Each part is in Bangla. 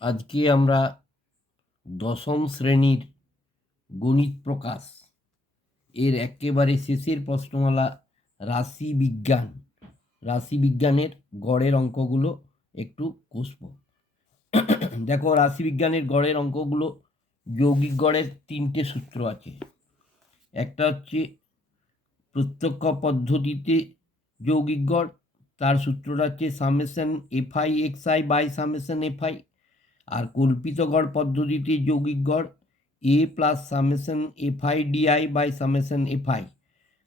আজকে আমরা দশম শ্রেণির গণিত প্রকাশ। এর একেবারে শেষের প্রশ্নমালা রাশি বিজ্ঞান। রাশি বিজ্ঞানের গড়ের অঙ্কগুলো একটু কষব। দেখো, রাশি বিজ্ঞানের গড়ের অঙ্কগুলো যৌগিক গড়ের তিনটে সূত্র আছে। একটা হচ্ছে প্রত্যক্ষ পদ্ধতিতে যৌগিক গড়, তার সূত্রটা হচ্ছে summation F I X I by summation F I আর কল্পিত গড় পদ্ধতিতে যৌগিক গড় A plus summation F I D I by summation F I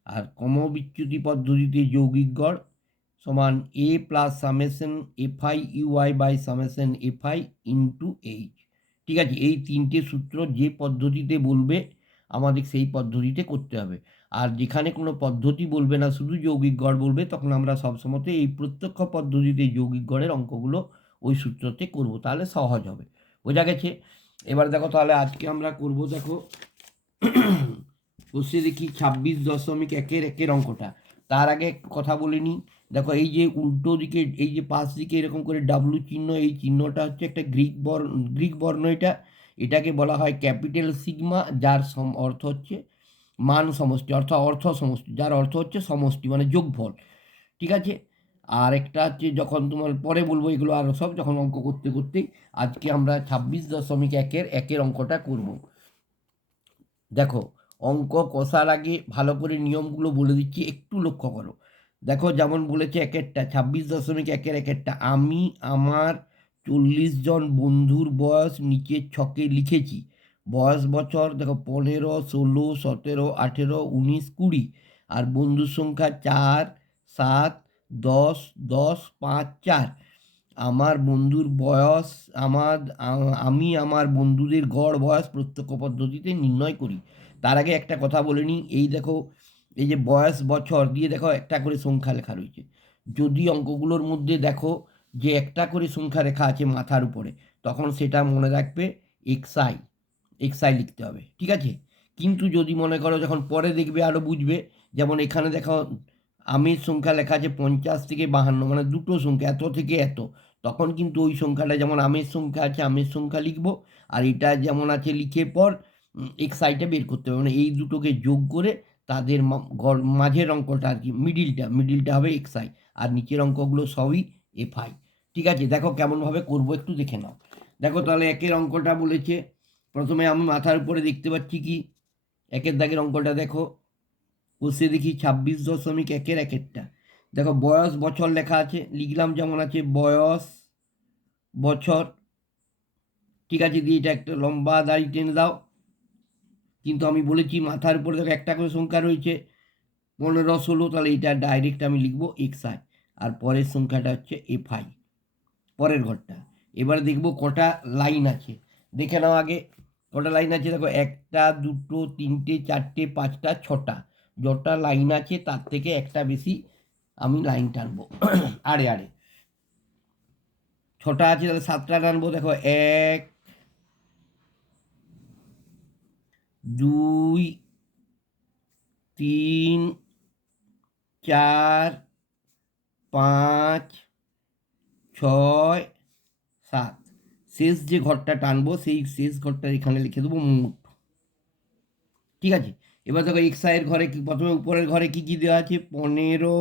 আর ক্রমবিচ্যুতি পদ্ধতিতে যৌগিক গড় সমান A plus summation F I U I by summation F I into H ঠিক আছে, এই তিনটে সূত্র যে পদ্ধতিতে বলবে, আমাদের সেই পদ্ধতিতে করতে হবে। আর যেখানে কোনো পদ্ধতি বলবে না, শুধু যৌগিক গড় বলবে, তখন আমরা সবসময় এই প্রত্যক্ষ পদ্ধতিতে যৌগিক গড়ের অঙ্কগুলো ওই সূত্রতে করব, তাহলে সহজ হবে। বোঝা গেছে? এবার দেখো তাহলে আজকে আমরা করব, দেখো, বসে দেখি ছাব্বিশ দশমিক একের একের অঙ্কটা। তার আগে কথা বলে নিই। দেখো, এই যে উল্টো দিকে, এই যে পাশ দিকে এরকম করে ডাব্লু চিহ্ন, এই চিহ্নটা হচ্ছে একটা গ্রিক বর্ণ গ্রিক বর্ণ এটা। এটাকে বলা হয় ক্যাপিটাল সিগমা, যার সম, অর্থ হচ্ছে মান সমষ্টি, অর্থ অর্থ সমষ্টি, যার অর্থ হচ্ছে সমষ্টি মানে যোগফল। ঠিক আছে? আর একটা হচ্ছে যখন তোমার পরে বলব এগুলো আরও সব যখন অঙ্ক করতে করতেই, আজকে আমরা ছাব্বিশ দশমিক একের একের অঙ্কটা করব। দেখো, অঙ্ক কষার আগে ভালো করে নিয়মগুলো বলে দিচ্ছি, একটু লক্ষ্য করো। দেখো, যেমন বলেছে একেরটা, ছাব্বিশ দশমিক একের একেরটা, আমি আমার চল্লিশ জন বন্ধুর বয়স নিচের ছকে লিখেছি। বয়স বছর, দেখো, পনেরো, ষোলো, সতেরো, আঠেরো, উনিশ, কুড়ি, আর বন্ধুর সংখ্যা চার, সাত দশ দশ, পাঁচ, চার। আমার বন্ধুর বয়স, আমার, আমি আমার বন্ধুদের গড় বয়স প্রত্যক্ষ পদ্ধতিতে নির্ণয় করি। তার আগে একটা কথা বলে নিই, এই দেখো, এই যে বয়স বছর দিয়ে দেখো একটা করে সংখ্যা লেখা রয়েছে। যদি অঙ্কগুলোর মধ্যে দেখো যে একটা করে সংখ্যা লেখা আছে মাথার উপরে, তখন সেটা মনে রাখবে এক্সআই এক্সআই লিখতে হবে, ঠিক আছে? কিন্তু যদি মনে করো যখন পরে দেখবে আরও বুঝবে, যেমন এখানে দেখো আমের সংখ্যা লেখা আছে পঞ্চাশ থেকে বাহান্ন মানে দুটো সংখ্যা, এত থেকে এত। তখন কিন্তু ওই সংখ্যাটা যেমন আমের সংখ্যা আছে, আমের সংখ্যা লিখব, আর এটা যেমন আছে লিখে পর এক্সাইটা বের করতে হবে। মানে এই দুটোকে যোগ করে তাদের মাঝের অঙ্কটা আর কি মিডিলটা মিডিলটা হবে এক্সআই আর নিচের অঙ্কগুলো সবই এফআই ঠিক আছে, দেখো কেমনভাবে করব, একটু দেখে নাও। দেখো তাহলে একের অঙ্কটা বলেছে, প্রথমে আমি মাথার উপরে দেখতে পাচ্ছি কি? একের দাগের অঙ্কটা দেখো। কষে দেখি ছাব্বিশ দশমিক একের একেরটা। দেখো বয়স বছর লেখা আছে, লিখলাম যেমন আছে, বয়স, বছর। ঠিক আছে, দিয়ে এটা একটা লম্বা দাড়ি টেনে দাও। কিন্তু আমি বলেছি মাথার উপরে দেখো একটা করে সংখ্যা রয়েছে, পনেরো, ষোলো, তাহলে এটা ডাইরেক্ট আমি লিখব এক্স আই আর পরের সংখ্যাটা হচ্ছে এফ আই পরের ঘরটা। এবারে দেখব কটা লাইন আছে। দেখে নাও আগে, কটা লাইন আছে? দেখো একটা, দুটো, তিনটে, চারটে, পাঁচটা, ছটা। যটা লাইন আছে, তার থেকে একটা বেশি আমি লাইন টানবো। আরে আরে। ছটা আছে, তাহলে সাতটা টানবো। দেখো, এক, দুই, তিন, চার, পাঁচ, ছয়, সাত। শেষ যে ঘরটা টানবো, সেই শেষ ঘরটা এখানে লিখে দেবো মোট ঠিক আছে? এবার দেখো এক্সাইয়ের ঘরে কি, প্রথমে উপরের ঘরে কি কি দেওয়া আছে? পনেরো,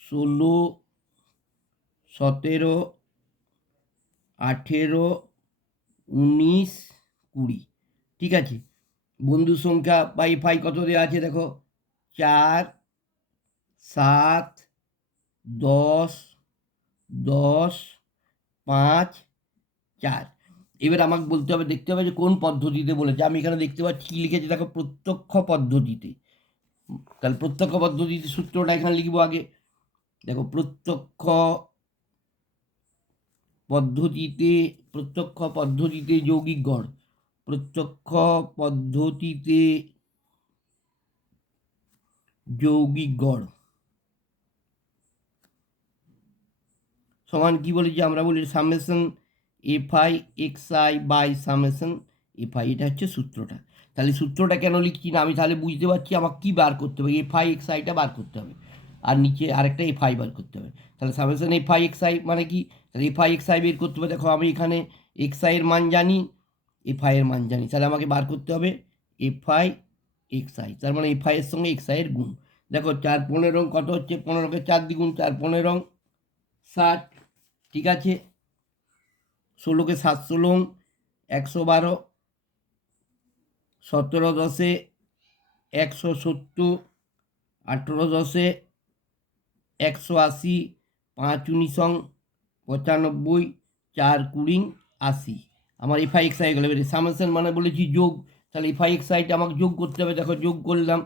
ষোলো, সতেরো, আঠেরো, উনিশ, কুড়ি। ঠিক আছে? বন্ধু সংখ্যা বাই ফাই কত দেওয়া আছে দেখো? চার, সাত, দশ দশ, পাঁচ, চার। এবার আমাকে বলতে হবে, দেখতে হবে যে কোন পদ্ধতিতে বলেছে। আমি এখানে দেখতে পাচ্ছি কী লিখেছে, দেখো প্রত্যক্ষ পদ্ধতিতে। তাহলে প্রত্যক্ষ পদ্ধতিতে সূত্রটা এখানে লিখব আগে। দেখো প্রত্যক্ষ পদ্ধতিতে প্রত্যক্ষ পদ্ধতিতে যৌগিক গড়। প্রত্যক্ষ পদ্ধতিতে যৌগিক গড়। সমান কি বলেছি আমরা বলি summation F I X I by summation F I এটা হচ্ছে সূত্রটা। তাহলে সূত্রটা কেন লিখছি না? আমি তাহলে বুঝতে পারছি আমার কী বার করতে হবে? এফ আই এক্স আইটা বার করতে হবে। আর নিচে আরেকটা এফ আই বার করতে হবে। তাহলে summation F I X I মানে কি? তাহলে এফ আই এক্স আই বের করতে হবে। দেখো আমি এখানে এক্স আইয়ের মান জানি এফ আইয়ের মান জানি। তাহলে আমাকে বার করতে হবে এফ আই এক্স আই তার মানে এফ আইয়ের সঙ্গে এক্স আইয়ের গুণ। দেখো চার পনেরো কত হচ্ছে? পনেরোকে চার দ্বিগুণ চার, পনেরো ষাট ঠিক আছে? ষোলোকে সাত ষোলো, একশো বারো, সতেরো দশে একশো সত্তর, আঠেরো দশে একশো আশি, পাঁচ উনিশং, পঁচানব্বই, চার কুড়ি, আশি। আমার এফআই এক্স আই গেল এবারে সামেশন মানে বলেছি যোগ। তাহলে এফআই এক্স আইটা আমাকে যোগ করতে হবে। দেখো, যোগ করলাম।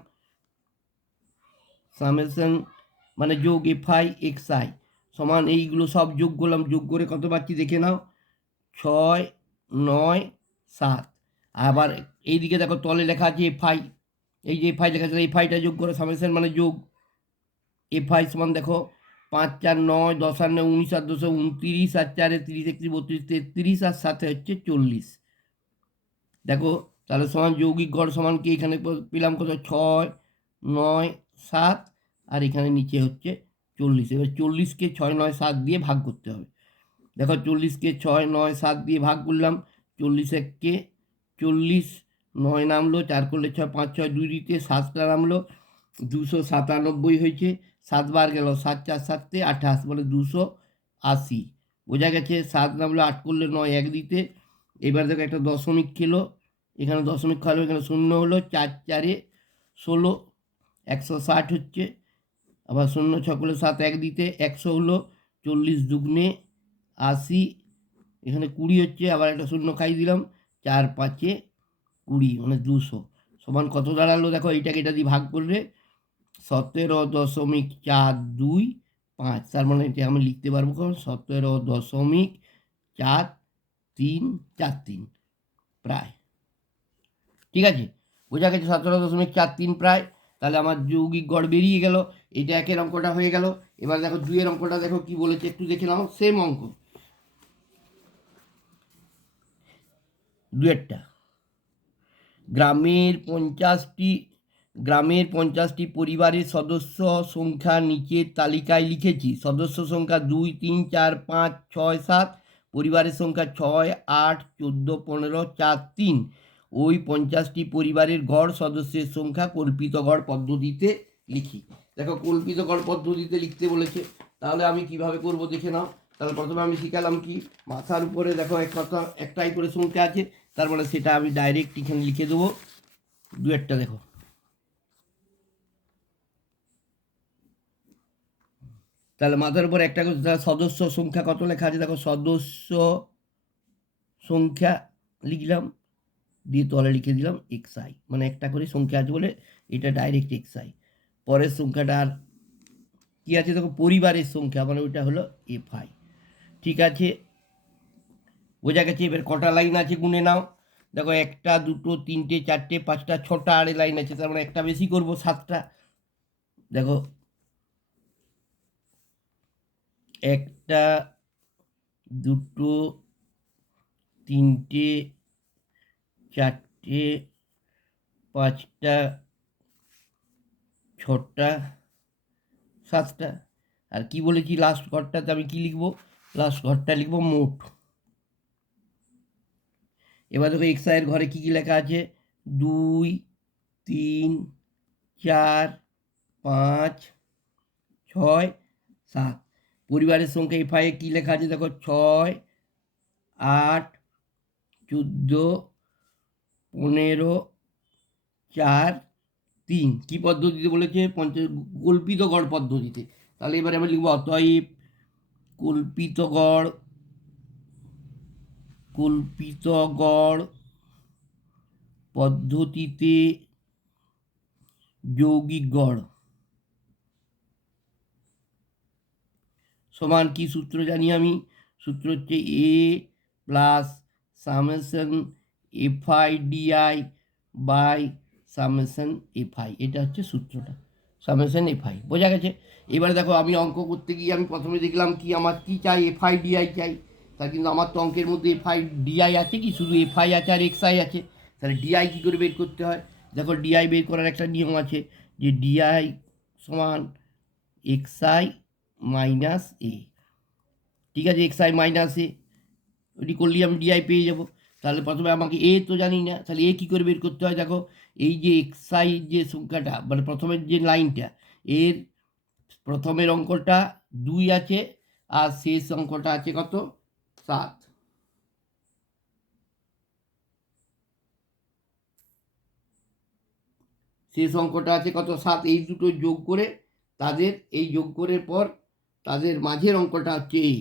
সামেশন মানে যোগ এফআই এক্স আই সমান এইগুলো সব যোগ করলাম। যোগ করে কত পাচ্ছি দেখে নাও। ছয়, নয়, সাত। আবার এইদিকে দেখো তলে লেখা আছে এফআই এই যে এফআই লেখা আছে এফআইটা যোগ করে সামেশন মানে যোগ। এফআই সমান দেখো, পাঁচ, চার, নয়, দশ আর নয়, উনিশ আর দুশো, উনতিরিশ আর চারে, তিরিশ, একত্রিশ, বত্রিশ, তেত্রিশ, আর সাথে হচ্ছে চল্লিশ। দেখো, তাহলে সমান যৌগিক গড় সমান কি? এখানে পেলাম কত? ছয়, নয়, সাত, আর এখানে নিচে হচ্ছে চল্লিশ। এবার চল্লিশকে ছয়, নয়, সাত দিয়ে ভাগ করতে হবে। দেখো চল্লিশকে ছয়, নয়, সাত দিয়ে ভাগ করলাম, চল্লিশ এককে চল্লিশ, নয় নামলো, চার করলে ছয়, পাঁচ, ছয়, দুই দিতে সাতটা নামলো, দুশো সাতানব্বই হয়েছে সাতবার গেল, সাত, চার, সাতে আঠাশ মানে দুশো আশি। বোঝা গেছে, সাত নামলো, আট করলে নয়, এক দিতে। এবার দেখো একটা দশমিক খেলো, এখানে দশমিক খালো, এখানে শূন্য হলো, চার, চারে ষোলো, একশো ষাট হচ্ছে, আবার শূন্য ছ করলে সাত, এক দিতে, একশো হলো, চল্লিশ দুগুণে আশি, এখানে কুড়ি হচ্ছে, আবার একটা শূন্য খাই দিলাম, চার পাঁচে কুড়ি মানে দুশো। সমান কত দাঁড়াল? দেখো, এইটাকে এটা দিয়ে ভাগ করলে সতেরো দশমিক চার দুই পাঁচ, তার মানে এটা আমি লিখতে পারব কারণ সতেরো দশমিক চার তিন চার তিন, প্রায়। ঠিক আছে? বোঝা গেছে সতেরো দশমিক চার তিন প্রায়? তাহলে আমার যৌগিক গড় বেরিয়ে গেল, এটা একের অঙ্কটা হয়ে গেল। এবার দেখো দুইয়ের অঙ্কটা দেখো কি বলেছে, একটু দেখে নাও। সেম অঙ্ক। দুয়েরটা গ্রামের পঞ্চাশটি গ্রামের পঞ্চাশটি পরিবারের সদস্য সংখ্যা নিচের তালিকায় লিখেছি। সদস্য সংখ্যা দুই, তিন, চার, পাঁচ, ছয়, সাত, পরিবারের সংখ্যা ছয়, আট, চোদ্দ, পনেরো, চার, তিন। ওই পঞ্চাশটি পরিবারের গড় সদস্যের সংখ্যা কল্পিত গড় পদ্ধতিতে লিখি। দেখো, কল্পিত গড় পদ্ধতিতে লিখতে বলেছে। তাহলে আমি কীভাবে করব দেখে নাও। তাহলে প্রথমে আমি শিখালাম কি? মাথার উপরে দেখো এক কথা একটাই করে সংখ্যা আছে। তারপরে সেটা আমি ডাইরেক্ট এখানে লিখে দেবো। দু একটা দেখো। তাহলে মাথার উপর একটা সদস্য সংখ্যা কত লেখা আছে? দেখো সদস্য সংখ্যা লিখলাম, দিয়ে তলে লিখে দিলাম এক্স আই মানে একটা করে সংখ্যা আছে বলে এটা ডাইরেক্ট এক্স আই পরের সংখ্যাটা আর কী আছে? দেখো পরিবারের সংখ্যা মানে ওইটা হলো এফ আই ঠিক আছে? বোঝা গেছে এবার কটা লাইন আছে গুনে নাও। দেখো একটা, দুটো, তিনটে, চারটে, পাঁচটা, ছটা আড়ে লাইন আছে, তার মানে একটা বেশি করব, সাতটা। দেখো, একটা, দুটো, তিনটে, চারটে, পাঁচটা, ছটা, সাতটা। আর কি বলেছি লাস্ট ঘরটাতে আমি কি লিখব? লাস্ট ঘরটা লিখব মোট। এবার দেখো এক্স আইয়ের ঘরে কী কী লেখা আছে? দুই, তিন, চার, পাঁচ, ছয়, সাত। পরিবারের সংখ্যা এফ আইয়ে কী লেখা আছে? দেখো ছয়, আট, চোদ্দ, পনেরো, চার, তিন। কী পদ্ধতিতে বলেছে? পঞ্চাশ কল্পিত গড় পদ্ধতিতে। তাহলে এবারে আমি লিখব অতএব কল্পিত গড় কল্পিত গড় পদ্ধতিতে যৌগিক গড় সমান কি সূত্র জানি আমি? সূত্র হচ্ছে A plus summation F I D I by summation F I এটা হচ্ছে সূত্রটা। সামেশন এফআই বোঝা গেছে? এবারে দেখো, আমি অঙ্ক করতে গিয়ে আমি প্রথমে দেখলাম কি, আমার কি চাই? এফআই ডিআই চাই। তা কিন্তু আমার তো অঙ্কের মধ্যে এফআই ডিআই আছে কি? শুধু এফআই আছে আর এক্সআই আছে। তাহলে ডিআই কী করে বের করতে হয়? দেখো ডিআই বের করার একটা নিয়ম আছে যে ডিআই সমান এক্সআই মাইনাস এ ঠিক আছে এক্সআই মাইনাস এ ওটি করলেই আমি ডিআই পেয়ে যাব। তাহলে প্রথমে আমাকে এ তো জানি না। তাহলে এ কী করে বের করতে হয়? দেখো, এই যে এক্সাই যে সংখ্যাটা মানে প্রথমের যে লাইনটা, এর প্রথমের অঙ্কটা দুই আছে আর শেষ অঙ্কটা আছে কত? সাত। শেষ অঙ্কটা আছে কত? সাত। এই দুটো যোগ করে তাদের, এই যোগ করার পর তাদের মাঝের অঙ্কটা হচ্ছে এই।